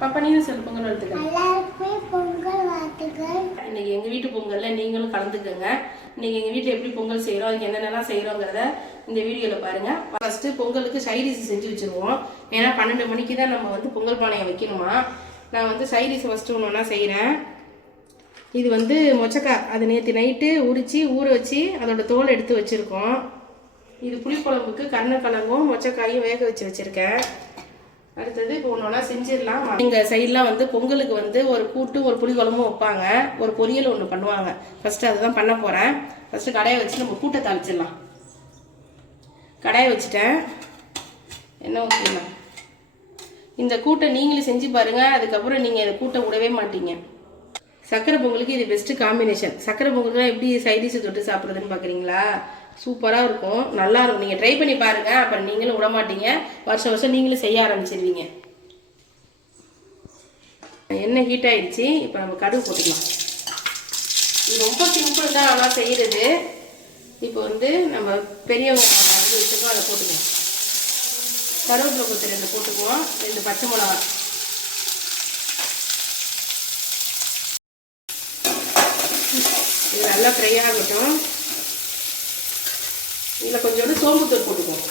பாப்பா நீயும் சொல்லு பொங்கல் வாழ்த்துக்கள். இன்னைக்கு எங்கள் வீட்டு பொங்கலில் நீங்களும் கலந்துக்கோங்க. இன்னைக்கு எங்கள் வீட்டில் எப்படி பொங்கல் செய்கிறோம் அதுக்கு என்னென்னலாம் செய்கிறோங்கிறத இந்த வீடியோவில் பாருங்கள் ஃபஸ்ட்டு பொங்கலுக்கு சைடிஸ் செஞ்சு வச்சுருவோம். ஏன்னா பன்னெண்டு மணிக்கு தான் நம்ம வந்து பொங்கல் பானையை வைக்கணுமா. நான் வந்து சைடிஸ் ஃபஸ்ட்டு ஒன்று ஒன்றா செய்கிறேன் இது வந்து மொச்சக்காய். அது நேற்று நைட்டு உரித்து ஊற வச்சு அதோட தோல் எடுத்து வச்சுருக்கோம். இது புளிக்குழம்புக்கு கருணக்கிழங்கும் மொச்சக்காயும் வேக வச்சு வச்சுருக்கேன். அடுத்தது இப்போ ஒன்று ஒன்றா செஞ்சிடலாம். எங்கள் சைட்லாம் வந்து பொங்கலுக்கு வந்து ஒரு கூட்டு ஒரு புளிக்குழம்பும் வைப்பாங்க. ஒரு பொரியல் ஒன்று பண்ணுவாங்க. ஃபஸ்ட்டு அதுதான் பண்ண போகிறேன் ஃபஸ்ட்டு கடையை வச்சு நம்ம கூட்டை தாளிச்சிடலாம். கடாயை வச்சுட்டேன். என்ன ஓகேண்ணா இந்த கூட்டை நீங்களும் செஞ்சு பாருங்கள் அதுக்கப்புறம் நீங்கள் இந்த கூட்டை விடவே மாட்டீங்க. சக்கரை பொங்கலுக்கு இது பெஸ்ட்டு காம்பினேஷன் சக்கரை பொங்கலுக்குலாம் எப்படி சைடிஷ் தொட்டு சாப்பிட்றதுன்னு பார்க்குறீங்களா சூப்பராக இருக்கும். நல்லா இருக்கும். நீங்கள் ட்ரை பண்ணி பாருங்கள் அப்புறம் நீங்களும் விட மாட்டீங்க வருஷம் வருஷம் நீங்களும் செய்ய ஆரம்பிச்சிருவீங்க. எண்ணெய் ஹீட் ஆயிடுச்சு. இப்போ நம்ம கடுகு போட்டுக்கலாம். இது ரொம்ப சிம்பிள் தான். ஆனால் செய்கிறது இப்போ வந்து நம்ம பெரியவங்க வெங்காயம் வச்சுருக்கோம். அதை போட்டுக்கலாம். கருவேப்பிலை கொத்து ரெண்டு போட்டுக்குவோம். ரெண்டு பச்சை மிளகா. இது நல்லா ஃப்ரை ஆகட்டும். இதில் கொஞ்சோண்டு சோம்புத்தூள் போட்டுக்குவோம்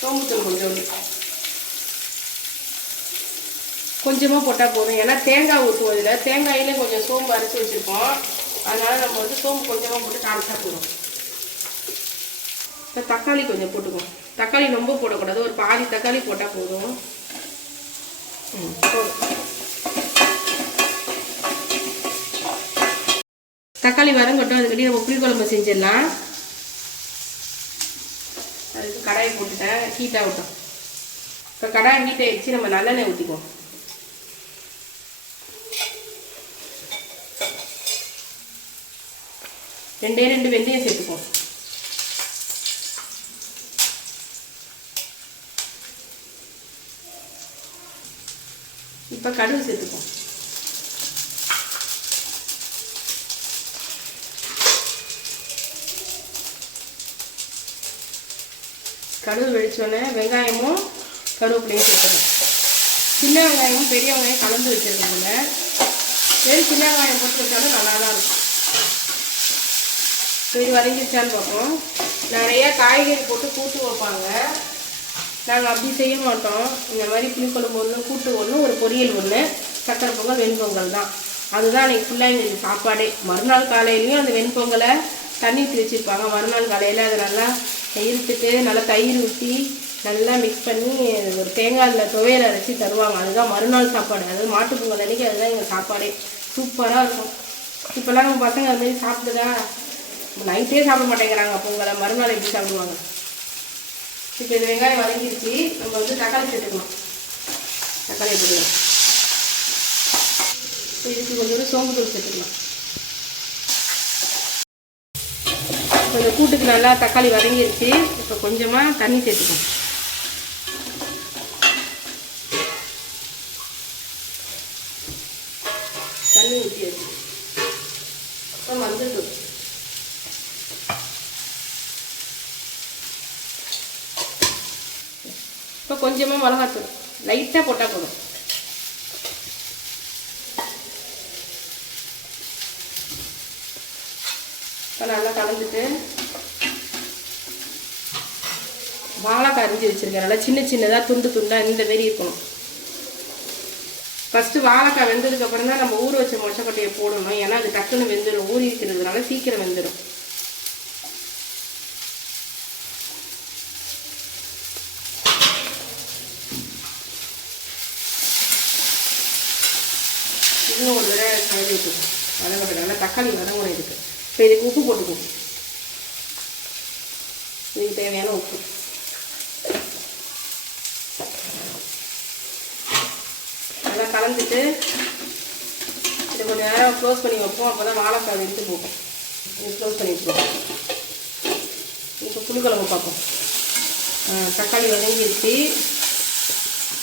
சோம்புத்தூள் கொஞ்சோண்டு கொஞ்சமாக போட்டால் போதும். ஏன்னா தேங்காய் ஊற்றுவோம் இதில். தேங்காயிலையும் கொஞ்சம் சோம்பு அரைச்சி வச்சுருக்கோம். அதனால் நம்ம வந்து சோம்பு கொஞ்சமாக போட்டு தாளிச்சா போதும். இப்போ தக்காளி கொஞ்சம் போட்டுக்குவோம் தக்காளி ரொம்ப போடக்கூடாது. ஒரு பாதி தக்காளி போட்டால் போதும். ம் போதும். தக்காளி வதங்கட்டும் அதுக்கடி நம்ம புளிக்குழம்பு செஞ்சிடலாம். அதுக்கு கடாயை போட்டுட்டேன். ஹீட் ஆகட்டும் இப்போ கடாய் ஹீட் ஆகிடுச்சு நம்ம நல்லெண்ணெய் ஊற்றிக்குவோம் ரெண்டே ரெண்டு வெந்தயம் சேர்த்துக்குவோம். இப்போ கடுகு சேர்த்துக்குவோம். கடுகு வெடிச்சோடனே வெங்காயமும் கருவேப்பிலையும் சேர்த்துக்கணும். சின்ன வெங்காயமும் பெரிய வெங்காயம் கலந்து வச்சுருக்கோங்க வெறும் சின்ன வெங்காயம் போட்டு வச்சாலும் நல்லா தான் இருக்கும். இப்போ இது வதங்கிருச்சான்னு பார்ப்போம். நிறையா காய்கறி போட்டு கூட்டு வைப்பாங்க. நாங்கள் அப்படி செய்ய மாட்டோம். இந்த மாதிரி புளிக்குழம்பு ஒன்று கூட்டு ஒன்று ஒரு பொரியல் ஒன்று சக்கரை பொங்கல் வெண்பொங்கல் தான். அதுதான் அன்றைக்கி ஃபுல்லாக எங்களுக்கு சாப்பாடே. மறுநாள் காலையிலையும் அந்த வெண்பொங்கலை தண்ணி ஊற்றி வச்சுருப்பாங்க மறுநாள் காலையில் அதை நல்லா இருத்துட்டு நல்லா தயிர் ஊற்றி நல்லா மிக்ஸ் பண்ணி ஒரு தேங்காயில் துவையல் அரைச்சி தருவாங்க. அதுதான் மறுநாள் சாப்பாடு. அதாவது மாட்டு பொங்கல் அன்றைக்கி அதுதான் எங்கள் சாப்பாடே. சூப்பராக இருக்கும். இப்போல்லாம் நம்ம பசங்க அது மாதிரி சாப்பிட்டுதா? நைட்டே சாப்பிட மாட்டேங்கிறாங்க பொங்கலை. மறுநாள் எப்படி சாப்பிடுவாங்க? இப்போ இது வெங்காயம் வதங்கிடுச்சு நம்ம வந்து தக்காளி சேர்த்துக்கணும் தக்காளி போட்டுக்கலாம். இப்போ இதுக்கு கொஞ்சம் சோம்பு தூள் சேர்த்துக்கலாம். இப்போ இந்த கூட்டுக்கு நல்லா தக்காளி வதங்கிருச்சு. இப்போ கொஞ்சமாக தண்ணி சேர்த்துக்கணும். தண்ணி ஊற்றியாச்சு இப்போ மஞ்சள் தூள் இப்போ கொஞ்சமாக மிளகாத்தூள். லைட்டாக போட்டால் போதும். இப்போ நல்லா கலந்துட்டு வாழைக்காய் அரிஞ்சு வச்சுருக்கேன். நல்லா சின்ன சின்னதாக துண்டு துண்டாக இந்த மாரி இருக்கணும். ஃபஸ்ட்டு வாழைக்காய் வெந்ததுக்கப்புறம் தான் நம்ம ஊற வச்ச மொச்சக்கொட்டையை போடணும். ஏன்னா அது டக்குன்னு வெந்துடும் ஊறி இருக்கிறதுனால சீக்கிரம் வெந்துடும் இன்னும் ஒரு தடவை கலந்து விட்டுருக்கோம் வதங்கப்பட்டு நல்லா தக்காளி வதங்கணும் இருக்குது இப்போ இதுக்கு உப்பு போட்டுக்குவோம் இதுக்கு தேவையான உப்பு. நல்லா கலந்துட்டு இதை கொஞ்சம் நேரம் க்ளோஸ் பண்ணி வைப்போம். அப்போ தான் வாழைக்காய் எடுத்து போகும். இது க்ளோஸ் பண்ணி வச்சுருவோம் இப்போ புளிக்குழம்பு பார்ப்போம். தக்காளி வதங்கிடுச்சு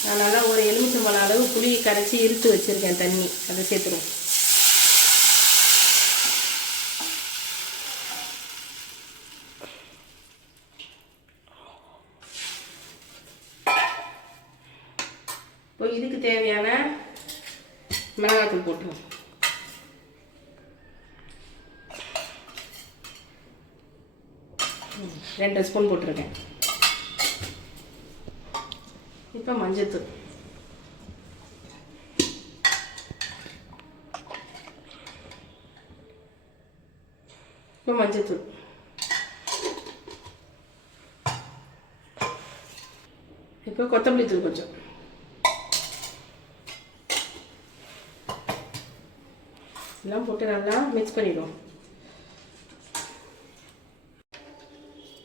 நான் நல்லா ஒரு எலுமிச்சம்பழம் அளவு புளி கரைச்சி இருத்து வச்சுருக்கேன் தண்ணி. அதை சேர்த்துருவோம் இப்போ இதுக்கு தேவையான மிளகாத்தூள் போட்டுருவோம் ம், ரெண்டு ஸ்பூன் போட்டிருக்கேன். இப்போ மஞ்சத்தூள். இப்போ மஞ்சத்தூள். இப்போ கொத்தமல்லி தூள் கொஞ்சம். எல்லாம் போட்டு நல்லா மிக்ஸ் பண்ணிடுவோம்.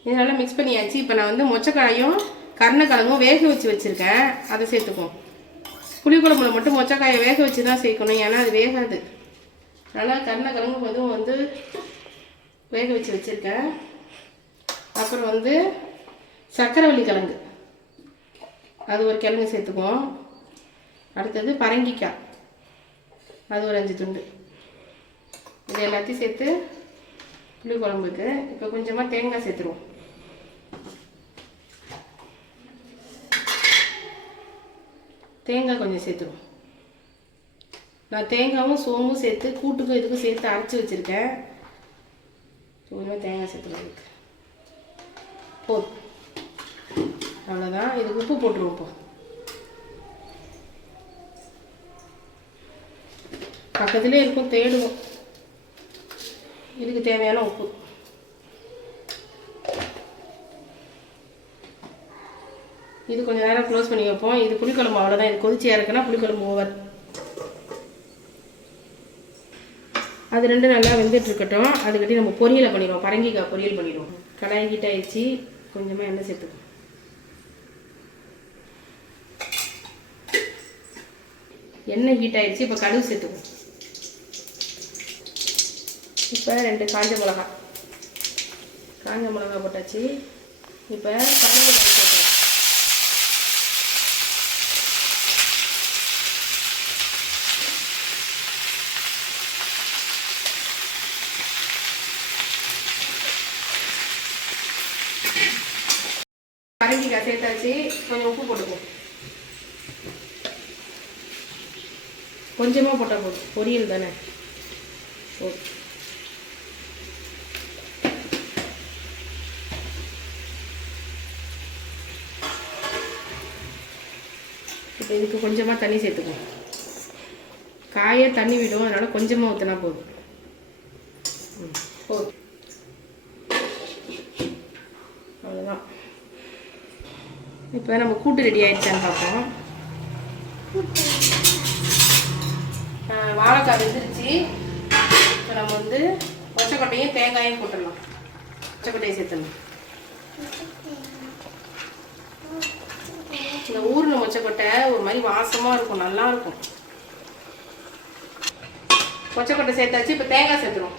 இதனால் மிக்ஸ் பண்ணியாச்சு. இப்போ நான் வந்து மொச்சக்காயும் கருணக்கிழங்கும் வேக வச்சு வச்சுருக்கேன். அதை சேர்த்துக்குவோம். புளிக்குழம்புல மட்டும் மொச்சக்காயை வேக வச்சு தான் சேர்க்கணும். ஏன்னா அது வேகாது. அதனால் கருணக்கிழங்கு அதுவும் வந்து வேக வச்சு வச்சுருக்கேன். அப்புறம் வந்து சக்கரவள்ளி கிழங்கு. அது ஒரு கிழங்கு சேர்த்துக்குவோம். அடுத்தது பரங்கிக்காய். அது ஒரு அஞ்சு துண்டு. இது எல்லாத்தையும் சேர்த்து புளி குழம்புக்கு இப்போ கொஞ்சமாக தேங்காய் சேர்த்துருவோம். தேங்காய் கொஞ்சம் சேர்த்துருவோம். நான் தேங்காயும் சோம்பும் சேர்த்து கூட்டுக்கும் இதுக்கும் சேர்த்து அரைச்சி வச்சுருக்கேன். கொஞ்சமாக தேங்காய் சேர்த்துருவோம் இதுக்கு. போதும் அவ்வளோதான் இதுக்கு உப்பு போட்டுருவோம் இப்போ. பக்கத்துலேயே இருக்கும் தேடுவோம். இதுக்கு தேவையான உப்பு. இது கொஞ்ச நேரம் க்ளோஸ் பண்ணி வைப்போம். இது புளிக்குழம்பு அவ்வளோதான் இது கொதிச்சியாக இருக்குன்னா புளிக்குழம்பு ஓவர் அது ரெண்டு நல்லா வெந்துட்டு இருக்கட்டும். அதுக்கிட்டே நம்ம பொரியலை பண்ணிடுவோம். பரங்கிக்காய் பொரியல் பண்ணிடுவோம். கடாய் ஹீட் ஆயிடுச்சு கொஞ்சமாக எண்ணெய் சேர்த்துக்கணும். எண்ணெய் ஹீட் ஆயிடுச்சு. இப்போ கடுகு சேர்த்துக்கணும். இப்போ ரெண்டு காஞ்ச மிளகா காஞ்ச மிளகா போட்டாச்சு. இப்போ கருவேப்பிலை சேர்த்துக்கலாம் பரங்கிக்காய் சேர்த்தாச்சு கொஞ்சம் உப்பு போட்டுப்போம் கொஞ்சமாக போட்டால் போதும். பொரியல் தானே? போதும். இப்போ இதுக்கு கொஞ்சமாக தண்ணி சேர்த்துக்குவோம். காயே தண்ணி விடும். அதனால் கொஞ்சமாக ஊற்றினா போதும். ம், போதும். அவ்வளோதான் இப்போ நம்ம கூட்டு ரெடி ஆயிடுச்சான்னு பார்ப்போம். வாழைக்காய் வெந்துருச்சு. இப்போ நம்ம வந்து பச்சைக்கொட்டையும் தேங்காயும் போட்டுடலாம். பச்சைக்கொட்டையை சேர்த்துடலாம் இந்த ஊரில் மொச்சக்கொட்டை ஒரு மாதிரி வாசமாக இருக்கும் நல்லா இருக்கும். கொச்சக்கொட்டை சேர்த்தாச்சு இப்போ தேங்காய் சேர்த்துரும்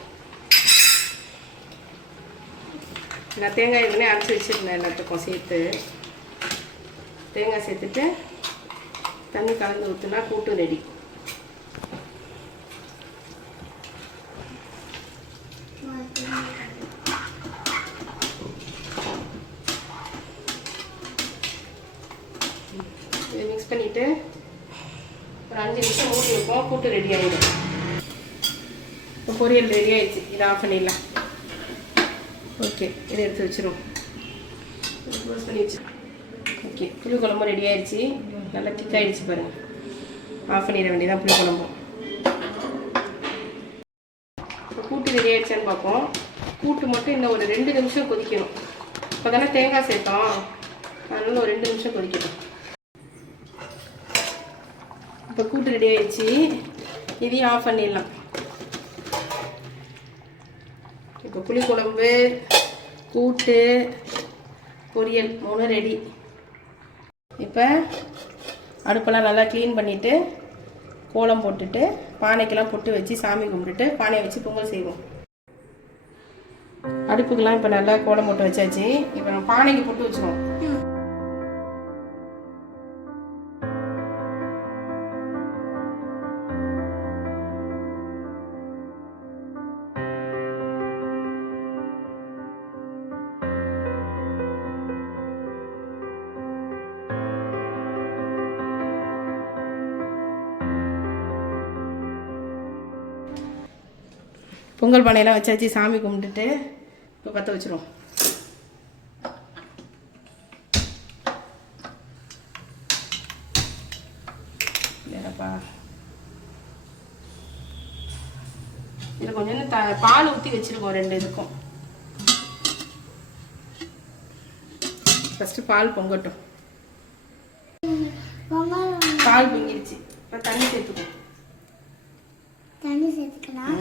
நான் தேங்காய் எதுவுமே அரைச்சி வச்சுருந்தேன் எல்லாத்துக்கும் சேர்த்து. தேங்காய் சேர்த்துட்டு தண்ணி கலந்து ஊற்றுனா கூட்டு ரெடி. மிக்ஸ் பண்ணிவிட்டு ஒரு அஞ்சு நிமிஷம் ஊட்டி வைப்போம். கூட்டு ரெடி ஆகிடும் இப்போ பொரியல் ரெடி ஆயிடுச்சு. இதை ஆஃப் பண்ணிடலாம் ஓகே இதை எடுத்து வச்சிருவோம். க்ளோஸ் பண்ணி வச்சு ஓகே புளி குழம்பு ரெடி ஆயிடுச்சு நல்லா திக்காயிடுச்சு பாருங்கள் ஆஃப் பண்ணிட வேண்டியதான் புளி குழம்பு இப்போ கூட்டு ரெடி ஆயிடுச்சான்னு பார்ப்போம். கூட்டு மட்டும் இன்னும் ஒரு ரெண்டு நிமிஷம் கொதிக்கணும். இப்போ தானே தேங்காய் சேர்த்தோம். அதனால ஒரு ரெண்டு நிமிஷம் கொதிக்கணும் இப்போ கூட்டு ரெடி ஆயிடுச்சு இதையும் ஆஃப் பண்ணிடலாம். இப்போ புளிக்குழம்பு கூட்டு பொரியல் மூணு ரெடி இப்போ அடுப்பெல்லாம் நல்லா க்ளீன் பண்ணிவிட்டு கோலம் போட்டுட்டு பானைக்கெல்லாம் பொட்டு வச்சு சாமி கும்பிட்டுட்டு பானையை வச்சு பொங்கல் செய்வோம். அடுப்புக்கெல்லாம் இப்போ நல்லா கோலம் போட்டு வச்சாச்சு. இப்போ நம்ம பானைக்கு பொட்டு வச்சுருவோம். பொங்கல் பானையெல்லாம் வச்சாச்சு சாமி கும்பிட்டுட்டு இப்போ பற்ற வச்சிருவோம். வேறப்பா. இதில் கொஞ்சம் த பால் ஊற்றி வச்சுருக்கோம் ரெண்டு இதுக்கும். ஃபஸ்ட்டு பால் பொங்கட்டும். பால் பொங்கிருச்சு. இப்போ தண்ணி சேர்த்துக்குவோம் தண்ணி சேர்த்துக்கலாம்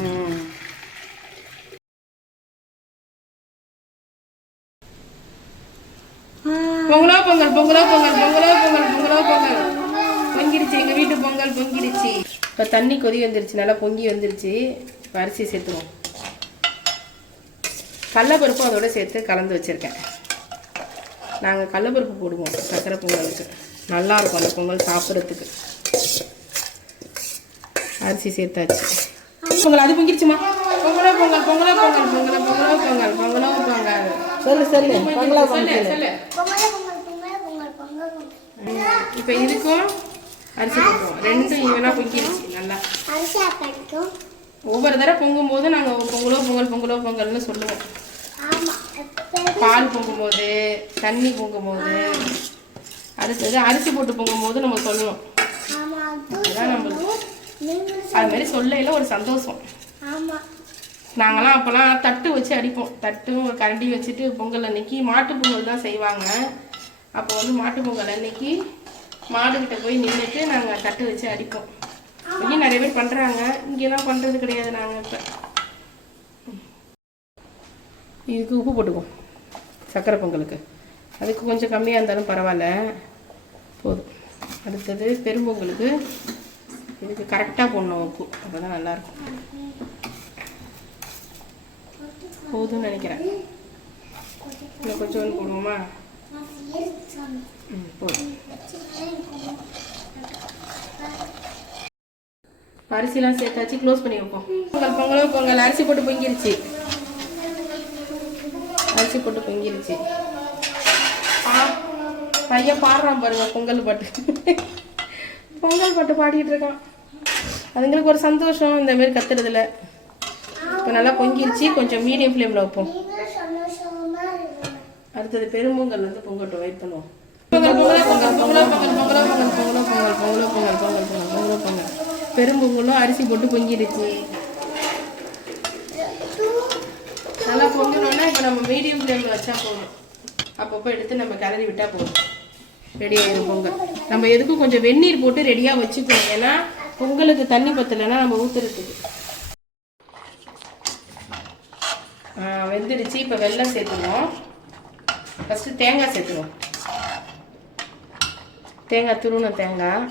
பொங்கலோ பொங்கல் பொங்கலோ பொங்கல் பொங்கலோ பொங்கல் பொங்கலோ பொங்கல். பொங்கிருச்சு எங்கள் வீட்டு பொங்கல் பொங்கிருச்சு இப்போ தண்ணி கொதி வந்துருச்சு நல்லா பொங்கி வந்துருச்சு. இப்போ அரிசி சேர்த்துவோம் கடலப்பருப்பும் அதோட சேர்த்து கலந்து வச்சுருக்கேன். நாங்கள் கடலப்பருப்பு போடுவோம் சக்கரை பொங்கலுக்கு. நல்லா இருக்கும் அந்த பொங்கல் சாப்பிட்றதுக்கு. அரிசி சேர்த்தாச்சு. பொங்கல் அது பொங்கிருச்சுமா பொங்கலோ பொங்கல் பொங்கலோ பொங்கல் பொங்கலோ பொங்கலோ பொங்கல் பொங்கலோ பொங்கல். சொல்லு சொல்லு பொங்கலா சொல்லு சொல்லு. பொங்கல் பொங்கல் பொங்கல் பொங்கல் பொங்கல் பொங்கல். இப்போ இதுக்கும் அரிசி போட்டுருவோம் ரெண்டும் ஈவனாக பொங்கிருச்சு நல்லா. அரிசி அப்படிக்கும் ஒவ்வொரு தடவை பொங்கும் போது நாங்கள் பொங்கலோ பொங்கல் பொங்கலோ பொங்கல்னு சொல்லுவோம். பால் பொங்கும்போது தண்ணி பொங்கும்போது அடுத்தது அரிசி போட்டு பொங்கும்போது நம்ம சொல்லுவோம். அதான் நம்மளுக்கு. அது மாதிரி சொல்லையில் ஒரு சந்தோஷம். ஆமாம் நாங்களாம் அப்போல்லாம் தட்டு வச்சு அடிப்போம். தட்டும் ஒரு கரண்டி வச்சுட்டு பொங்கல் அன்னைக்கு மாட்டு பொங்கல் தான் செய்வாங்க. அப்போ வந்து மாட்டு பொங்கல் அன்னைக்கு மாடுகிட்ட போய் நின்றுட்டு நாங்கள் தட்டு வச்சு அடிப்போம். இங்கேயும் நிறைய பேர் பண்ணுறாங்க இங்கெல்லாம் பண்ணுறது கிடையாது நாங்கள் இப்போ. இதுக்கு உப்பு போட்டுக்குவோம். சக்கரை பொங்கலுக்கு. அதுக்கு கொஞ்சம் கம்மியாக இருந்தாலும் பரவாயில்ல. போதும். அடுத்தது பெரும்பொங்கலுக்கு இதுக்கு கரெக்டாக போடணும் உப்பு. அப்போ தான் நல்லாயிருக்கும் போதும்னு நினைக்கிறேன். இன்னும் கொஞ்சம் போடுவோமா? ம் போதும் அரிசிலாம் சேர்த்தாச்சு க்ளோஸ் பண்ணி வைப்போம். பொங்கல் பொங்கலோ பொங்கல். அரிசி போட்டு பொங்கிருச்சு. அரிசி போட்டு பொங்கிருச்சு. பா- பையன் பாடுறான் பாருங்க பொங்கல் பாட்டு. பொங்கல் பாட்டு பாடிட்டு இருக்கான். அதுங்களுக்கு ஒரு சந்தோஷம் இந்த மாதிரி கத்துறதுல. இப்போ நல்லா பொங்கிருச்சு கொஞ்சம் மீடியம் ஃப்ளேமில் வைப்போம் அடுத்தது பெரும்பொங்கல் வந்து பொங்கட்டும் வெயிட் பண்ணுவோம் பொங்கல் பொங்கல் பொங்கல் பொங்கல் பொங்கல் பொங்கல் பொங்கல் பொங்கல் பொங்கல் பொங்கல் பொங்கல் பொங்கல் பொங்கல் பொங்கலோ பொங்கல் பெரும்பொங்கலும் அரிசி போட்டு பொங்கிடுச்சு நல்லா பொங்கணும்னா இப்போ நம்ம மீடியம் ஃப்ளேமில் வச்சா போதும் அப்பப்போ எடுத்து நம்ம கிளறி விட்டால் போதும் ரெடி ஆயிரும் பொங்கல் நம்ம எதுக்கும் கொஞ்சம் வெந்நீர் போட்டு ரெடியாக வச்சுக்கணும் ஏன்னா பொங்கலுக்கு தண்ணி பத்தலைன்னா நம்ம ஊற்றுறதுக்கு வெந்துடுச்சு. இப்போ வெல்லம் சேர்த்துருவோம். ஃபஸ்ட்டு தேங்காய் சேர்த்துவோம் தேங்காய் துருணும் தேங்காய்.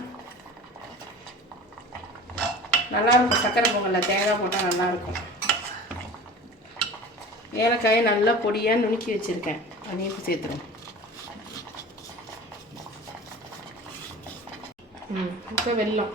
நல்லா இருக்கும் சக்கரை பொங்கலில் தேங்காய் போட்டால் நல்லாயிருக்கும். ஏலக்காயை நல்லா பொடியாக நுணுக்கி வச்சுருக்கேன். அதையும் இப்போ சேர்த்துருவோம். ம் இப்போ வெல்லம்.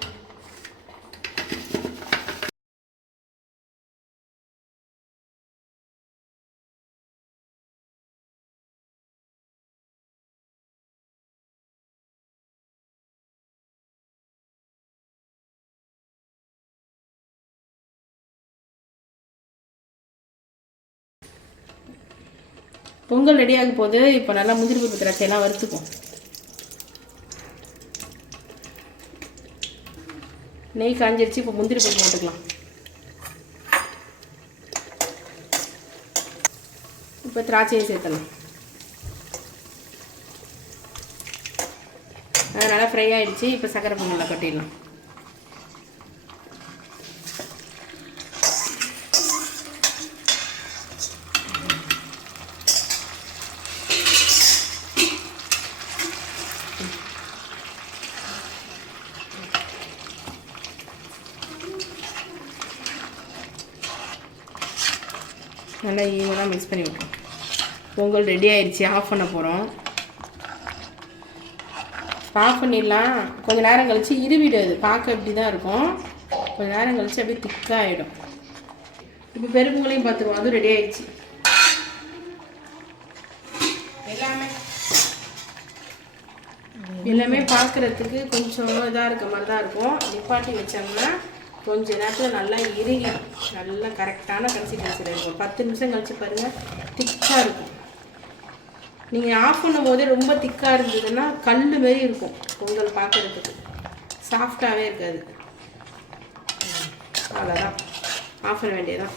பொங்கல் ரெடியாக போகுது இப்போ நல்லா முந்திரி பருப்பு திராட்சையெல்லாம் வறுத்துக்கும் நெய் காஞ்சிருச்சு இப்போ முந்திரி பருப்பு போட்டுக்கலாம். இப்போ திராட்சையை சேர்த்தலாம் அது நல்லா ஃப்ரை ஆகிடுச்சு இப்போ சக்கரை பொங்கலில் கட்டிடலாம். நல்லா ஈவனாக மிக்ஸ் பண்ணி விட்டோம் பொங்கல் ரெடி ஆயிடுச்சு ஆஃப் பண்ண போகிறோம் ஆஃப் பண்ணிடலாம். கொஞ்ச நேரம் கழிச்சு இருவிடும் அது பார்க்க இப்படி தான் இருக்கும். கொஞ்ச நேரம் கழிச்சு அப்படியே திக்காக ஆகிடும் இப்போ பெருப்புங்களையும் பார்த்துருவோம் அதுவும் ரெடி ஆயிடுச்சு. எல்லாமே. எல்லாமே பார்க்குறதுக்கு கொஞ்சம் இதாக இருக்க மாதிரி தான் இருக்கும். நிப்பாட்டி வச்சோம்னா கொஞ்ச நேரத்தில் நல்லா இறுகி நல்லா கரெக்டான கன்சிஸ்டன்சியில் இருக்கும். பத்து நிமிஷம் கழிச்சு பாருங்கள் திக்காக இருக்கும். நீங்கள் ஆஃப் பண்ணும் போதே ரொம்ப திக்காக இருந்ததுன்னா கல் மாரி இருக்கும் பொங்கல் பார்க்குறதுக்கு சாஃப்டாகவே இருக்காது. அவ்வளோதான் ஆஃப் பண்ண வேண்டியதான்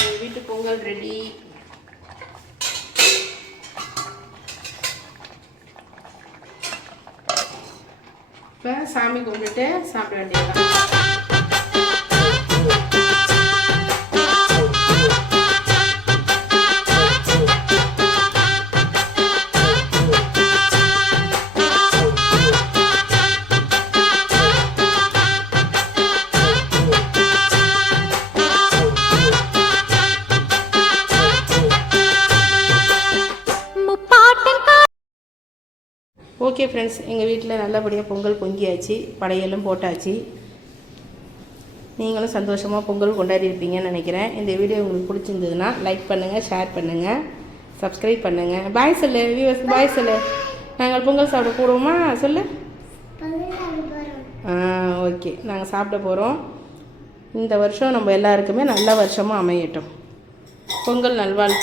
எங்கள் வீட்டு பொங்கல் ரெடி இப்போ சாமி கும்பிட்டுட்டு சாப்பிட வேண்டியதான் ஓகே ஃப்ரெண்ட்ஸ் எங்கள் வீட்டில் நல்லபடியாக பொங்கல் பொங்கியாச்சு. படையலும் போட்டாச்சு. நீங்களும் சந்தோஷமாக பொங்கல் கொண்டாடி இருப்பீங்கன்னு நினைக்கிறேன். இந்த வீடியோ உங்களுக்கு பிடிச்சிருந்ததுன்னா லைக் பண்ணுங்கள் ஷேர் பண்ணுங்கள் சப்ஸ்கிரைப் பண்ணுங்கள் பாய் சொல்லு வியூவர்ஸ் பாய் சொல்லு. நாங்கள் பொங்கல் சாப்பிட போடுவோமா சொல்லு. ஆ ஓகே நாங்கள் சாப்பிட போகிறோம் இந்த வருஷம் நம்ம எல்லாருக்குமே நல்ல வருஷமாக அமையட்டும். பொங்கல் நல்வாழ்